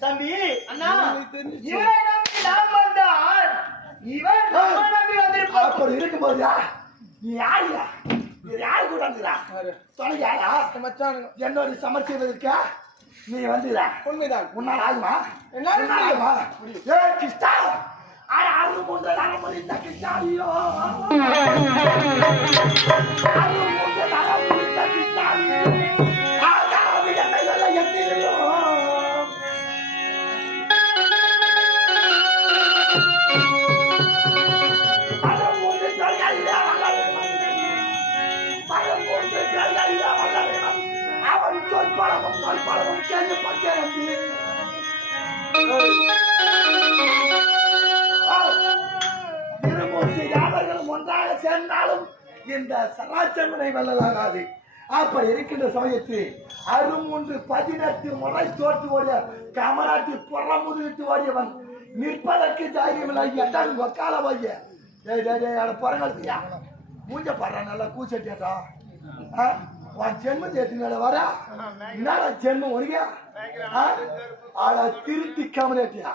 தம்பி அண்ணா. இவரை நம்பி நாம் வந்தால் இவன் நம்ம நம்பி வந்திருப்பான். அப்படி இருக்கும்போது நீ யாருயா நீ யாரு கூட மச்சானுங்க என்னோட சமர் செய்வதற்கா நீ வந்துடா உண்மைதான். உன்னால் ஆகுமா? என்னால ஆகுமா? ஏ கிருஷ்ணா! ஆறு ஆறு மூன்று நாலு முடிந்த கிருஷ்ணாவியோ ஆறு மூன்று நாலு முடிந்த ஆகாது இந்த சராச்சரனை வெல்லலாகாது அப்படி இருக்கின்ற சமயத்தில் அருமூன்று பதினெட்டு முறை தோற்று ஓடிய கமராட்டி புறமுதுகிட்டு ஓடியவன் நிற்பதற்கு தைரியமில்லை. எட்டாலும் ஒக்கால வைய டேய் டேய் டேய் அட பரங்கல்தியா மூஞ்ச பாடுறா நல்லா கூச்சட்டியாட்டா உன் ஜென்ம தேட்டினால வர என்னடா ஜென்மம் ஆ? ஆட திருத்தி கமரேட்டியா?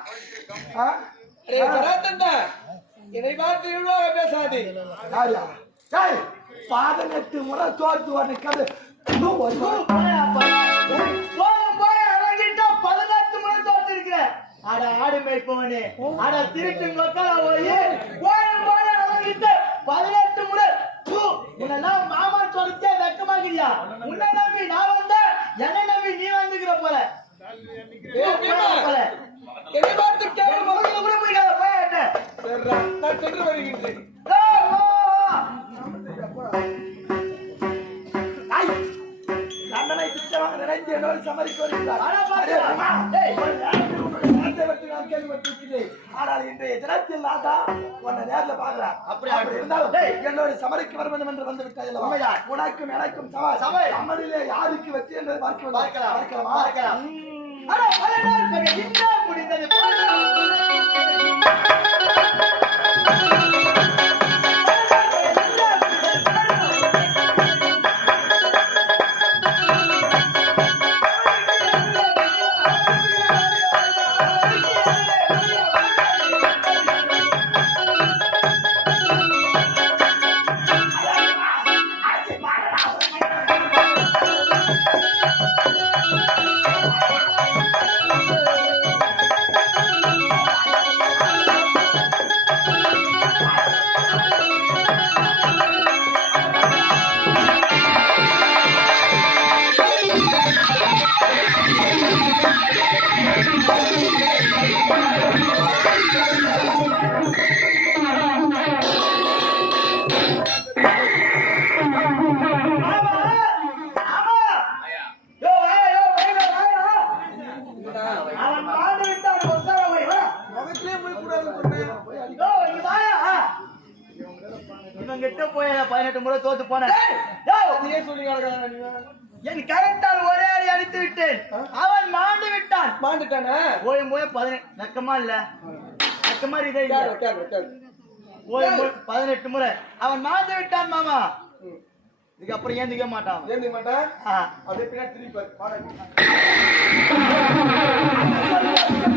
என்னை பார்த்து இவ்வளவு பேசாதே. யாரியா? டேய் பதினெட்டு முறை போய் போய் அவன்கிட்ட பதினெட்டு முறை தோத்து இருக்கிற அட ஆடு மேய்ப்பவனே அட திருட்டு மக்களா போய் போய் போய் அவன்கிட்ட பதினெட்டு முறை பூ, உன்னெல்லாம் மாமா சொல்லிட்டே வெக்கமாக்கிறியா உன்னை நம்பி நான் வந்த என்னை நம்பி நீ வந்துக்கிற போல போல என்னை பார்த்து கேவலமா முகத்துல கூட போய் நான் சென்று வருகின்றேன் ஆனால் இன்றைய தினத்தில் நான் தான் உன்னை நேர்ல பார்க்கிறேன். அப்படியா? அப்படி இருந்தாலும். என்னோடு சமரிக்க வர வேண்டும் என்று வந்து விட்டாய் அல்லவா? உனக்கும் எனக்கும் சம சம. சமரிலே யாருக்கு வெற்றி என்பதை பார்க்க பார்க்கலாம், பார்க்கலாமா பார்க்கலாம். முடிந்தது பதினெட்டு முறை தோத்து போனேன் யோ, அதையே சொல்லி கிடக்குறாங்க நீங்க. என் கரண்டால் ஒரே அடி அடித்து விட்டேன். அவன் மாண்டு விட்டான். மாண்டுட்டானே? போய் போய் பதினெட்டு நக்கமா இல்ல? நக்கமா இதே போய் பதினெட்டு முறை. அவன் மாண்டு விட்டான் மாமா. இதுக்கப்புறம் ஏந்திக்க மாட்டான். ஏந்தி மாட்டேன். அப்படியே பின்னாடி திருப்பி பாரு.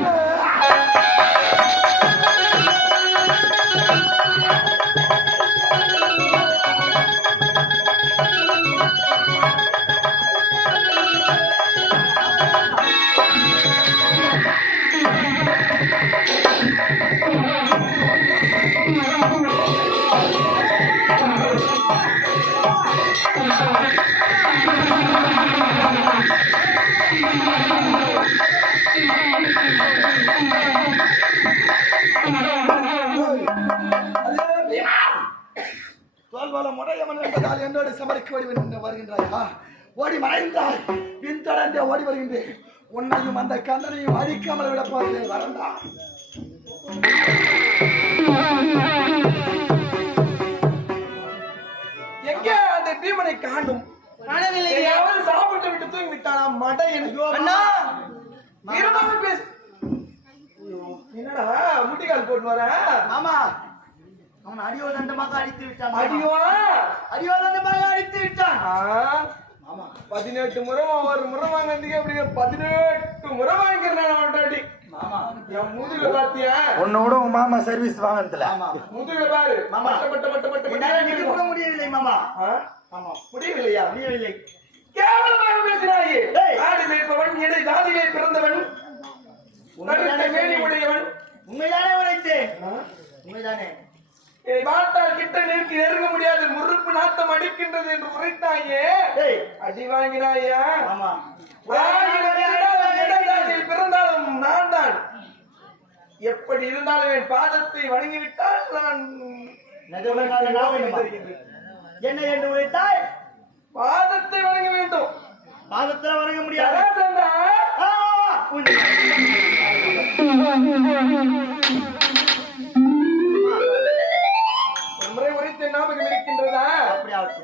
உடையவன் என்பதால் என்னோடு சமரிக்க ஓடி வருகின்றாயா? ஓடி மறைந்தாய். பின்தொடர்ந்தே ஓடி வருகின்றேன். உன்னையும் அந்த கந்தனையும் அழிக்காமல் விட போகிறேன். வரண்டா. எங்கே அந்த பீமனை. எங்கேயாவது சாப்பிட்டு விட்டு தூங்கி விட்டானா பேசு. ஐயோ, என்னடா? முட்டிக்கால் போட்டு வர? மாமா அவன் அடியோதண்டமாக அடித்து விட்டான் மாமா. அடியோ? அடியோதண்டமாக அடித்து விட்டான். ஆ, ஆமா பதினெட்டு முறை ஒரு முறை வாங்கினதுக்கு அப்படி பதினெட்டு முறை வாங்கிக்கிறேன் அவன்டாடி மாமா. என் முதுகுல பாத்தியா? உன்னை விட உன் மாமா சர்வீஸ் வாங்கினதுல. ஆமா முதுகுல பாரு. மாமா. பட்ட பட்ட பட்ட கூட முடியவில்லை மாமா? ஆமா முடியவில்லையா? முடியவில்லை. கேவலமாக பேசினாயே. ஆடு மேய்ப்பவன் இடை ஜாதியிலே பிறந்தவன். மேனி உடையவன். உண்மைதானே. இதை பார்த்தால் கிட்ட நெருக்கி நெருங்க முடியாது. முறுப்பு நாத்தம் அடிக்கின்றது என்று உரைத்தாயே. அடி வாங்கினாயா? ஆமா. பிறந்தாலும் நான் தான். எப்படி இருந்தாலும் என் பாதத்தை வணங்கிவிட்டால் நான்? என்ன என்று உரைத்தாய்? பாதத்தை வணங்க வேண்டும். பாதத்துல வணங்க முடியாது. உரைத்த ஞாபகம் இருக்கின்றதா?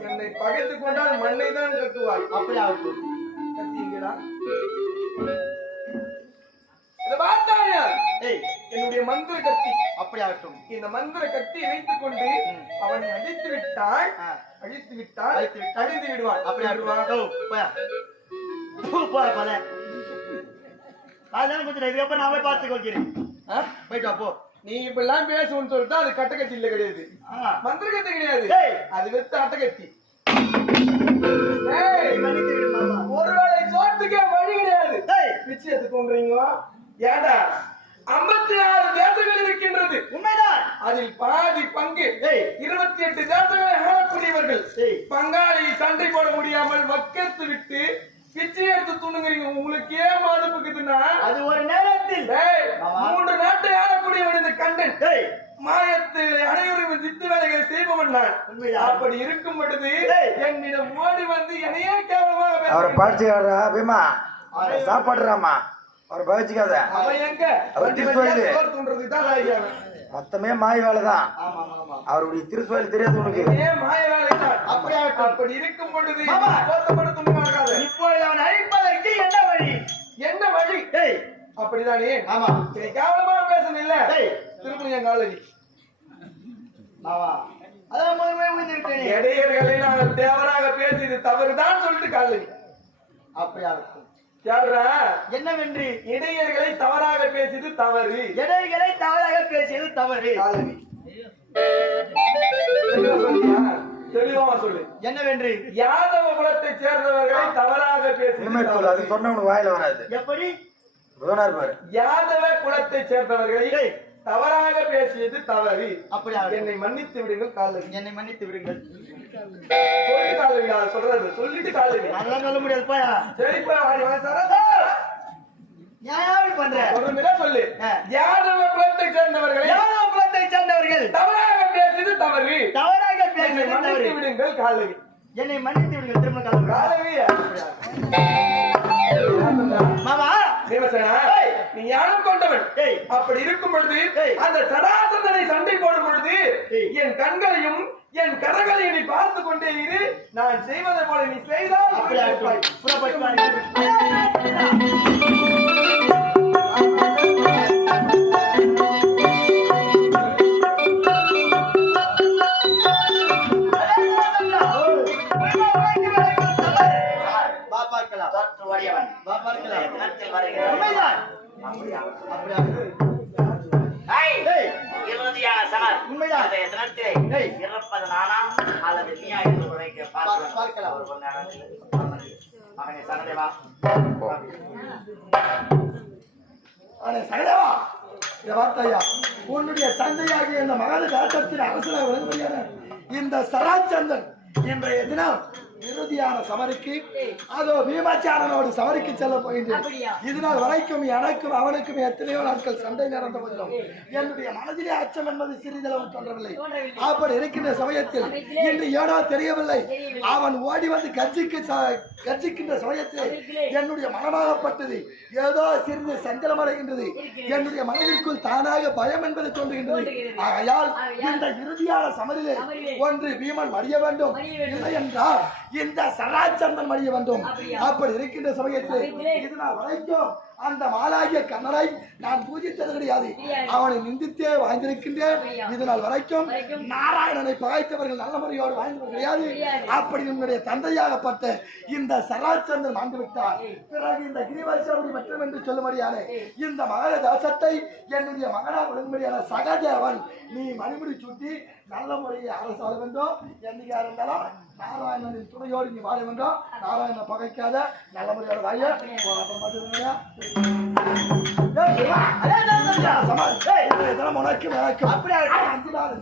என்னை பகைத்து கொண்டால் மண்ணை தான் கட்டுவாய். அப்படி ஆகட்டும் கத்தீங்களா இதை பார்த்தாயா? ஏய். என்னுடைய மந்திர கத்தி. அப்படி ஆகட்டும் இந்த மந்திர கத்தி வைத்துக் கொண்டு அவனை அழித்து விட்டால். அழித்து விட்டால் அழித்து விடுவான் அப்படி விடுவான் ஆகட்டும் ஓ, போயா. போ, போற போல. அதான் கொஞ்சம் நான் போய் பார்த்துக் கொள்கிறேன்? போயிட்டு போ. நீ இப்பெல்லாம் பேசுவோம்னு சொல்லிட்டு அது கட்டக்கத்தி இல்ல கிடையாது. ஆ. மந்திர கத்தி கிடையாது. அது வெத்த மாமா ஒருவேளை சோத்துக்கே வழி கிடையாது. பிச்சை எடுத்து தோன்றீங்க ஏடா ஐம்பத்தி ஆறு தேசங்கள் இருக்கின்றது. உண்மைதான். அதில் பாதி பங்கு. இருபத்தி எட்டு தேசங்களை ஆளக்கூடியவர்கள். ஏய். பங்காளி சண்டை போட முடியாமல் வக்கத்து விட்டு பிச்சை எடுத்து துணுங்குறீங்க உங்களுக்கு ஏன் மாதப்புக்குதுன்னா அது ஒரு நேரத்தில். மூன்று நாட்டை ஆளக்கூடியவன் இந்த கண்டன். மாயத்தில் அனைவரும் சித்து வேலைகளை செய்பவன் நான். உண்மைதான். அப்படி இருக்கும் பொழுது. என்னிடம் ஓடி வந்து என்னையே கேவலமாக அவரை. பாடிச்சுக்காரா பீமா? சாப்பாடுறாமா அவரை பகிச்சுக்காத அவன் எங்க? அவர் துண்டுறதுக்கு தான். மொத்தமே மாய் வேலை தான் ஆமா ஆமா அவருடைய திருசுவாயில் தெரியாது உனக்கு. ஏன் மாய வேலை தான் அப்படி இருக்கும் பொழுது இப்பொழுது அழிப்பதற்கு என்ன வழி? என்ன வழி? அப்படிதானே? ஆமா. இதை கேவலமாக பேசணும் இல்ல ஏய். திருப்பதி என் காலேஜ் மாமா. அதான் முதல்ல விட்டேனே. இடையர்களை நாங்கள் தேவராக பேசியது தவறுதான் சொல்லிட்டு காலேஜ் அப்படி ஆகட்டும் யாரா என்னவென்று? இடையர்களை தவறாக பேசியது தவறு. எடைகளை தவறாக பேசியது தவறு. தெளிவா சொல்லியா? தெளிவா சொல்லு. என்னவென்று? யாதவ குலத்தை சேர்ந்தவர்களை தவறாக சொல்லு அது. சொன்னவனுக்கு வாயில வராது. எப்படி? யாதவ குலத்தை சேர்ந்தவர்களை. தவறாக பேசியது தவறு. அப்படி ஆகட்டும் என்னை மன்னித்து விடுங்கள் காலவி என்னை மன்னித்து விடுங்கள். சொல்லி நான் சொல்றது? சொல்லிட்டு காலவி அதெல்லாம் சொல்ல முடியாது போயா. சரிப்பா வாடி வா சரதா ஏன் பண்ற? சொல்லுங்க சொல்லு. யாதவ குலத்தை சேர்ந்தவர்களை யாதவ குலத்தை சேர்ந்தவர்கள். தவறாக பேசியது தவறு. தவறாக என்னை பேசியது மன்னித்து விடுங்கள் காலவி என்னை மன்னித்து விடுங்கள் திரும்ப கிளம்புங்க காலவி மாமா. தேவசேனா. நீ ஞானம் கொண்டவன். அப்படி இருக்கும் பொழுது. அந்த சராசந்தனை சண்டை போடும் பொழுது. என் கண்களையும் என் கரங்களையும் நீ பார்த்து கொண்டே இரு நான் செய்வதை போல நீ செய்தால். புறப்பட்டு பீமாச்சாரனோடு சமருக்கு செல்ல போகின்றேன். இதனால் வரைக்கும் எனக்கும் அவனுக்கும் எத்தனையோ நாட்கள் சண்டை நடந்த போதிலும் என்னுடைய மனதிலே அச்சம் என்பது சிறிதளவு தோன்றவில்லை. அப்படி இருக்கின்ற சமயத்தில் இன்று ஏனோ தெரியவில்லை. அவன் ஓடி வந்து கட்சிக்கு கட்சிக்கின்ற சமயத்தில் என்னுடைய மனமாகப்பட்டது. ஏதோ சிறிது சஞ்சலமடைகின்றது என்னுடைய மனதிற்குள் தானாக பயம் என்பது தோன்றுகின்றது. ஆகையால் இந்த இறுதியான சமரிலே ஒன்று பீமன் மடிய வேண்டும். இல்லை என்றால் இந்த சராச்சந்தன் மடிய வேண்டும். அப்படி இருக்கின்ற சமயத்தில் இது நான் வரைக்கும் அந்த மாலாகிய கண்ணனை நான் பூஜித்தது கிடையாது. அவனை நிந்தித்தே வாழ்ந்திருக்கின்றேன். இது நாள் வரைக்கும் நாராயணனை பகைத்தவர்கள் நல்ல முறையோடு வாழ்ந்தவர் கிடையாது. அப்படி உன்னுடைய தந்தையாகப்பட்ட இந்த சராச்சந்திரன் வாழ்ந்து விட்டார் பிறகு இந்த கிரிவர்ஷபடி மற்றும் என்று சொல்லும்படியான இந்த மகர தாசத்தை என்னுடைய மகனாக விழுங்கும்படியான சகதேவன் நீ மணிமுடி சுட்டி நல்ல முறையை அரசு வாழ வேண்டும் என்னைக்கா இருந்தாலும் நாராயணனின் துணையோடு நீ வாழ வேண்டும் நாராயணனை பகைக்காத நல்ல முறையோட வாய அப்புறம் மட்டும் இல்லையா? ஏய், சமாளி. அப்படியா அஞ்சு நாள்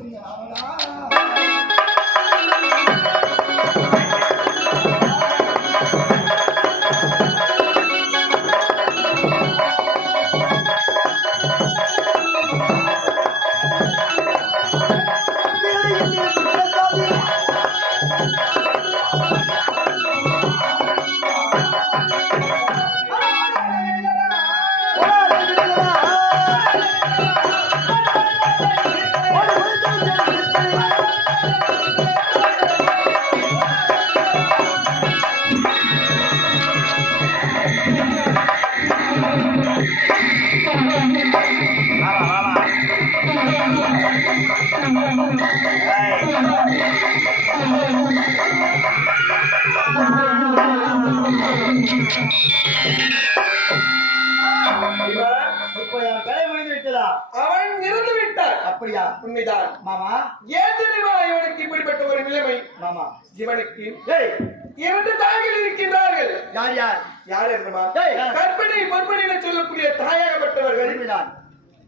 ஏன் தெரியுமா இவனுக்கு இப்படிப்பட்ட ஒரு நிலைமை மாமா இவனுக்கு இரண்டு தாய்கள் இருக்கின்றார்கள் யார் யார் யார் என்றுமா பொற்பணி என சொல்லக்கூடிய தாயாகப்பட்டவர்கள்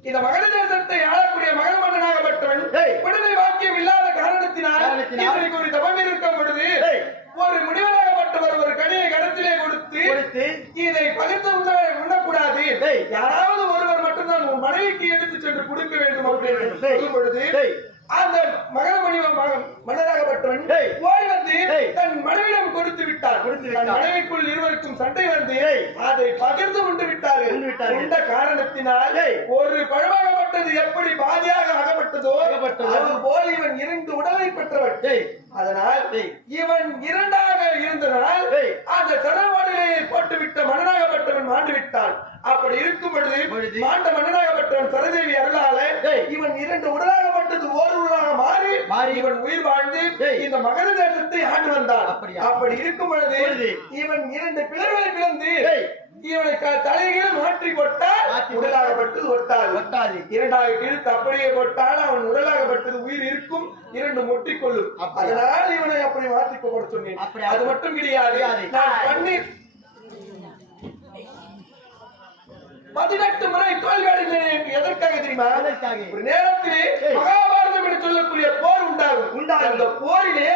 இந்த மகத தேசத்தை ஆளக்கூடிய மகத மன்னனாகப்பட்டவன். விடுதலை வாக்கியம் இல்லாத காரணத்தினால். இவனுக்கு ஒரு தபம் இருக்கும் பொழுது. ஒரு முனிவராகப்பட்டவர் ஒரு கனியை கரத்திலே கொடுத்து இதை பகிர்ந்து உண்ண உண்ணக்கூடாது. யாராவது ஒருவர் மட்டும்தான் உன் மனைவிக்கு எடுத்து சென்று கொடுக்க வேண்டும் அப்படின்னு. சொல்லும் பொழுது. அந்த மகர மணிவ மகன் மன்னராகப்பட்டவன். ஓடி வந்து. தன் மனைவிடம் கொடுத்து விட்டார். மனைவிக்குள் இருவருக்கும் சண்டை வந்து. அதை பகிர்ந்து உண்டு விட்டார்கள். உண்ட காரணத்தினால். ஒரு பழமாகப்பட்டது எப்படி பாதியாக அகப்பட்டதோ அகப்பட்டதோ. அதுபோல் இவன் இரண்டு உடலை பெற்றவன் அதனால். இவன் இரண்டாக இருந்ததனால். அந்த சடவாடிலே போட்டுவிட்ட மன்னனாகப்பட்டவன் மாண்டு விட்டான் அப்படி இருக்கும் பொழுது. மாண்ட மன்னனாகப்பட்டவன் சரதேவி அருளால. இவன் இரண்டு உடலாகப்பட்டது ஓர் உடலாக மாறி மாறி. இவன் உயிர் வாழ்ந்து. இந்த மகர தேசத்தை ஆண்டு வந்தான் அப்படியா? அப்படி இருக்கும் பொழுது. இவன் இரண்டு பிளர்களை பிளந்து. இவனை தலைகீழ் மாற்றி மாற்றி உடலாகப்பட்டது ஒட்டாது ஒட்டாது. இரண்டாக கிழித்து அப்படியே போட்டால் அவன் உடலாகப்பட்டது உயிர் இருக்கும் இரண்டு முட்டிக்கொள்ளும்? அதனால் இவனை அப்படி மாற்றி போட சொன்னேன்? அது மட்டும் கிடையாது. நான் பன்னீர் பதினெட்டு முறை தோல்வி அடைந்தேன் என்று எதற்காக தெரியுமா? ஒரு நேரத்திலே. மகாபாரதம் என்று சொல்லக்கூடிய போர் உண்டாகும் உண்டாகும். அந்த போரிலே.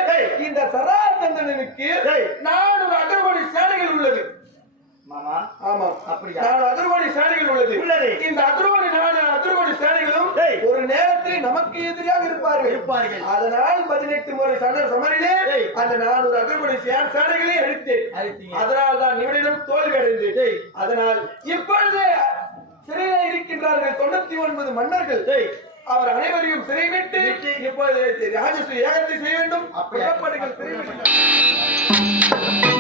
இந்த சராசந்தனுக்கு ஏய். நானூறு அகர்வடி சேனைகள் உள்ளது மாமா ஆமா அப்படியா? நாலு அதிர்வடி சேனைகள் உள்ளது உள்ளது. இந்த அதிர்வடி நாலு அதிர்வடி சேனைகளும். ஒரு நேரத்தில் நமக்கு எதிராக இருப்பார்கள் இருப்பார்கள். அதனால் பதினெட்டு முறை சண்டை சமரிலே. அந்த நானூறு அதிர்வடி சே- சேனைகளை அழித்தேன். அதனால் தான் இவனிடம் தோல்வி அடைந்தேன் ஏய். அதனால் இப்பொழுது சிறையில இருக்கின்றார்கள் தொண்ணூத்தி ஒன்பது மன்னர்கள். அவர் அனைவரையும் சிறை மீட்டு மீட்டு. இப்பொழுது ராஜஸ்ரீ ஏகத்தை செய்ய வேண்டும் அப்படியா? புறப்படுங்கள்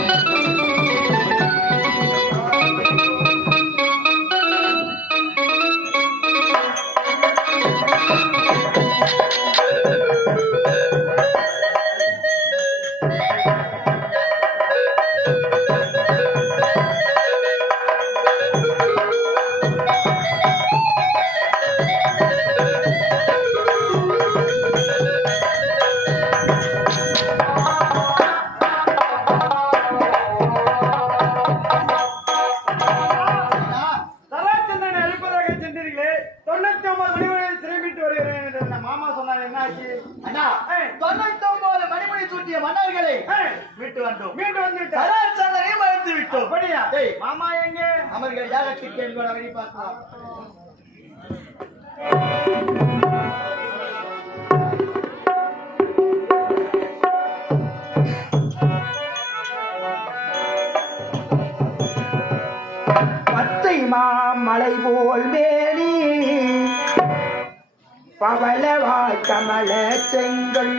கமல செங்கல்.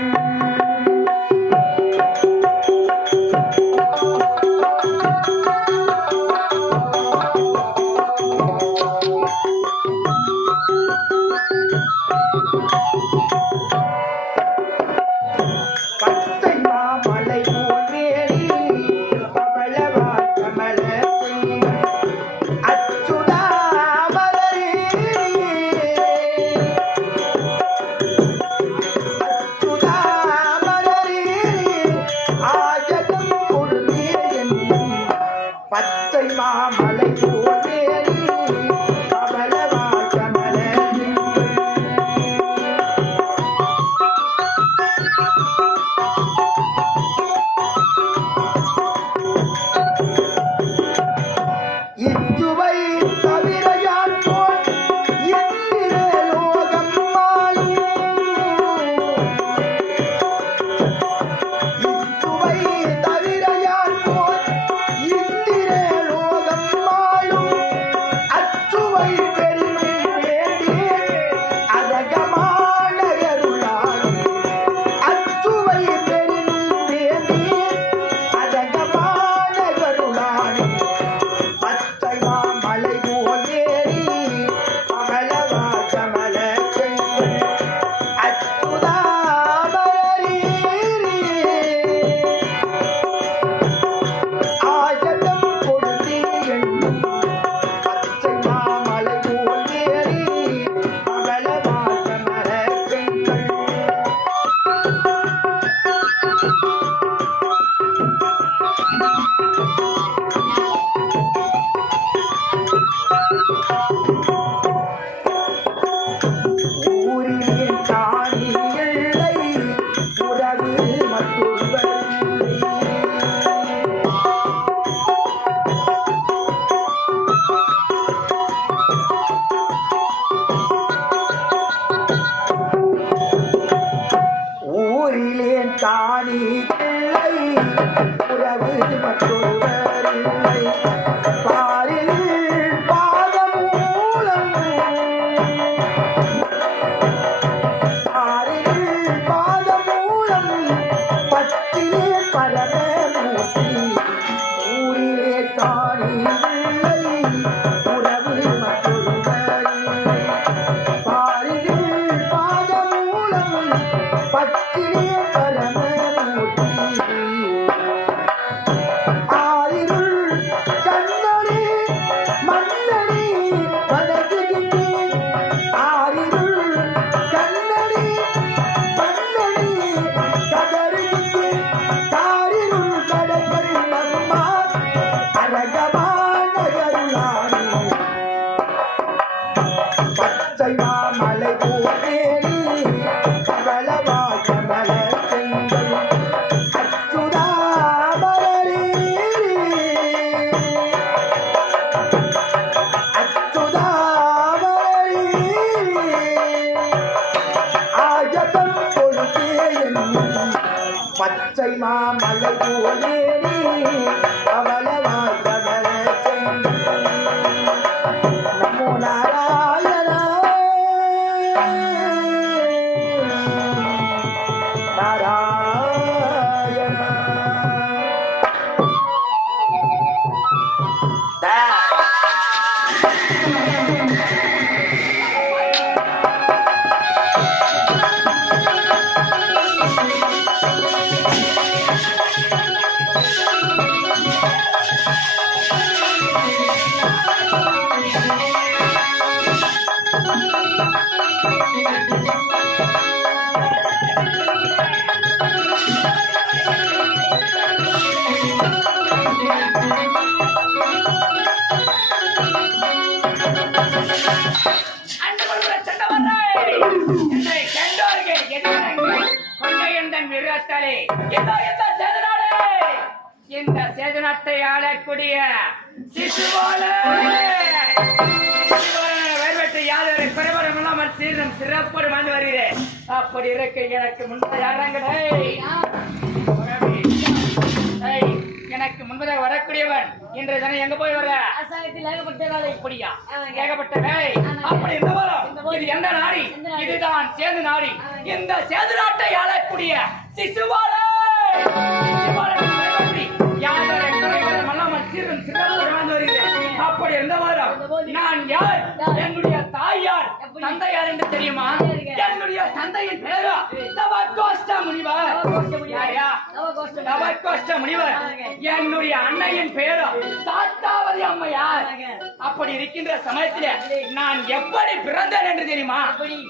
அச்சுவை Hare Hare எனக்கு எனக்கு முன்பதாக வரக்கூடியவன். இன்று தினம் எங்க போய் வர விவசாயத்தில் ஏகப்பட்ட வேலை. அப்படியா? ஏகப்பட்ட வேலை. அப்படி இந்த இது எந்த நாடி? இதுதான் சேது நாடி. இந்த சேது நாட்டை ஆளக்கூடிய சிசுவாலை. அப்படி இருந்த வரம் நான் யார்? என்னுடைய தாய் யார்? தந்தை யார் என்று தெரியுமா? என்னுடைய தந்தையின் பேரா? முனிவர் முனிவர் என்னுடைய அன்னையின் பேரா? சாத்தாவதி அம்மையார். அப்படி இருக்கின்ற சமயத்திலே நான் எப்படி பிறந்தேன் என்று தெரியுமா?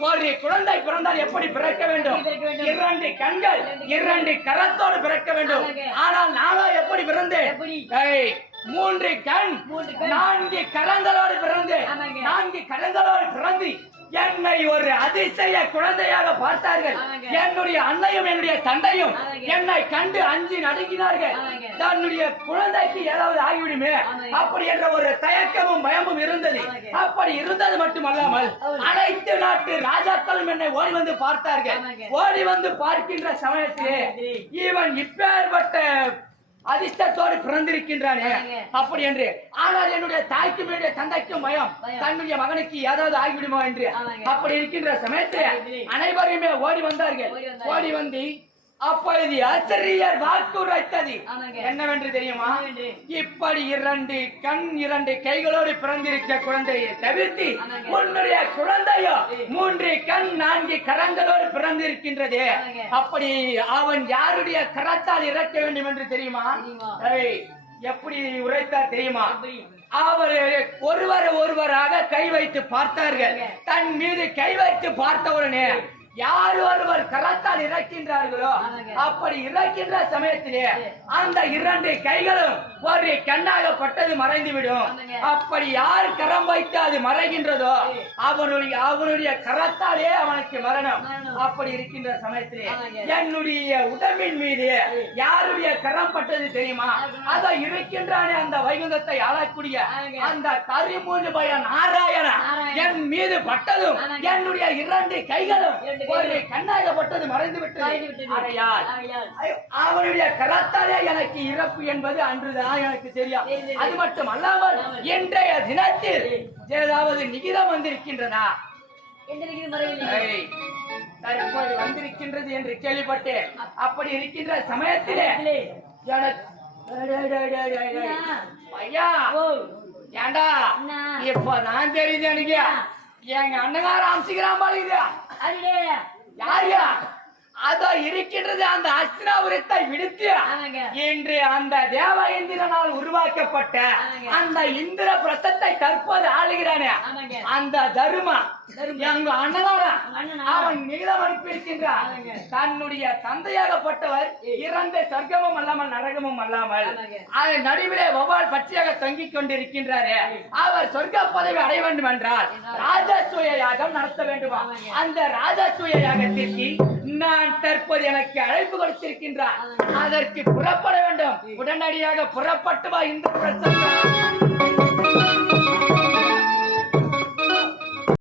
ஒரு குழந்தை பிறந்தால் எப்படி பிறக்க வேண்டும்? இரண்டு கண்கள் இரண்டு கரத்தோடு பிறக்க வேண்டும். ஆனால் நானா எப்படி பிறந்தேன்? மூன்று கண். நான்கு கரங்களோடு பிறந்து. நான்கு கரங்களோடு பிறந்து என்னை ஒரு அதிசய குழந்தையாக பார்த்தார்கள். என்னுடைய அன்னையும் என்னுடைய தந்தையும். என்னை கண்டு அஞ்சி நடுங்கினார்கள். தன்னுடைய குழந்தைக்கு ஏதாவது ஆகிவிடுமே. அப்படி என்ற ஒரு தயக்கமும் பயமும் இருந்தது. அப்படி இருந்தது மட்டுமல்லாமல். அனைத்து நாட்டு ராஜாக்களும் என்னை ஓடி வந்து பார்த்தார்கள். ஓடி வந்து பார்க்கின்ற சமயத்தில். இவன் இப்பேற்பட்ட அதிர்ஷ்டத்தோடு பிறந்திருக்கின்றானே. அப்படி என்று ஆனால் என்னுடைய தாய்க்கும் என்னுடைய தந்தைக்கும் பயம். தன்னுடைய மகனுக்கு ஏதாவது ஆகிவிடுமோ என்று. அப்படி இருக்கின்ற சமயத்தில் வந்தார்கள் ஓடி வந்தார்கள். ஓடி வந்து அப்பொழுது ஆசிரியர் வாக்கு உரைத்தது ஆமாங்க. என்னவென்று தெரியுமா? இப்படி இரண்டு கண் இரண்டு கைகளோடு பிறந்திருக்க குழந்தையை தவிர்த்து. உன்னுடைய குழந்தையோ மூன்று கண் நான்கு கரங்களோடு பிறந்திருக்கின்றது. அப்படி அவன் யாருடைய கரத்தால் இறக்க வேண்டும் என்று தெரியுமா எப்படி உரைத்தார் தெரியுமா? அவர் ஒருவர் ஒருவராக கை வைத்து பார்த்தார்கள் தன் மீது கை வைத்து பார்த்தவுடனே யார் ஒருவர் கரத்தால் இறக்கின்றார்களோ. அப்படி இறக்கின்ற சமயத்திலே அந்த இரண்டு கைகளும் ஒரு கண்ணாகப்பட்டது மறைந்துவிடும் ஆமாங்க. அப்படி யார் கரம் வைத்து அது மறைகின்றதோ அவனுடைய அவனுடைய கரத்தாலே அவனுக்கு மரணம். அப்படி இருக்கின்ற சமயத்திலே. என்னுடைய உடம்பின் மீது யாருடைய கரம் பட்டது தெரியுமா அத இருக்கின்றானே அந்த வைகுந்தத்தை ஆளக்கூடிய. அந்த கரிமூன்று பய நாராயணா நாராயணன். என் மீது பட்டதும். என்னுடைய இரண்டு கைகளும் இரண்டு ஒரு கைகளும். கண்ணாகப்பட்டது மறைந்து விட்டது அவனுடைய கரத்தாலே எனக்கு இறப்பு என்பது அன்றுதான் எனக்கு தெரியும். அது மட்டும் அல்லாமல். இன்றைய தினத்தில் ஏதாவது நிகிதம் வந்திருக்கின்றதா? தற்போது வந்திருக்கின்றது என்று கேள்விப்பட்டேன். அப்படி இருக்கின்ற சமயத்திலே? ஐயா ஏண்டா? என்ன? இப்ப நான் தெரியுது எனக்கு? எங்க அண்ணகார அம்சிக்கிறான் பாருங்க. யாரியா அதோ இருக்கின்றது அந்த அஸ்தினாபுரத்தை விடுத்து. இன்று அந்த தேவ இந்திரனால் உருவாக்கப்பட்ட. அந்த இந்திர பிரசத்தை தற்போது ஆளுகிறானே. அந்த தருமா எங்க அண்ணனாரா அண்ணனா? அவன் நீளம் அனுப்பியிருக்கின்றான். தன்னுடைய தந்தையாகப்பட்டவர் இறந்த சொர்க்கமும் அல்லாமல் நரகமும் அல்லாமல். அதன் நடுவிலே வவ்வால் பச்சையாக தொங்கிக் கொண்டிருக்கின்றாரே அவர் சொர்க்க பதவி அடைய வேண்டும் என்றால் ராஜசூய யாகம் நடத்த வேண்டுமா. அந்த ராஜசூய யாகத்திற்கு நான் தற்போது எனக்கு அழைப்பு கொடுத்திருக்கின்றார். அதற்கு புறப்பட வேண்டும். உடனடியாக புறப்பட்டு வா இந்த பிரசங்கம்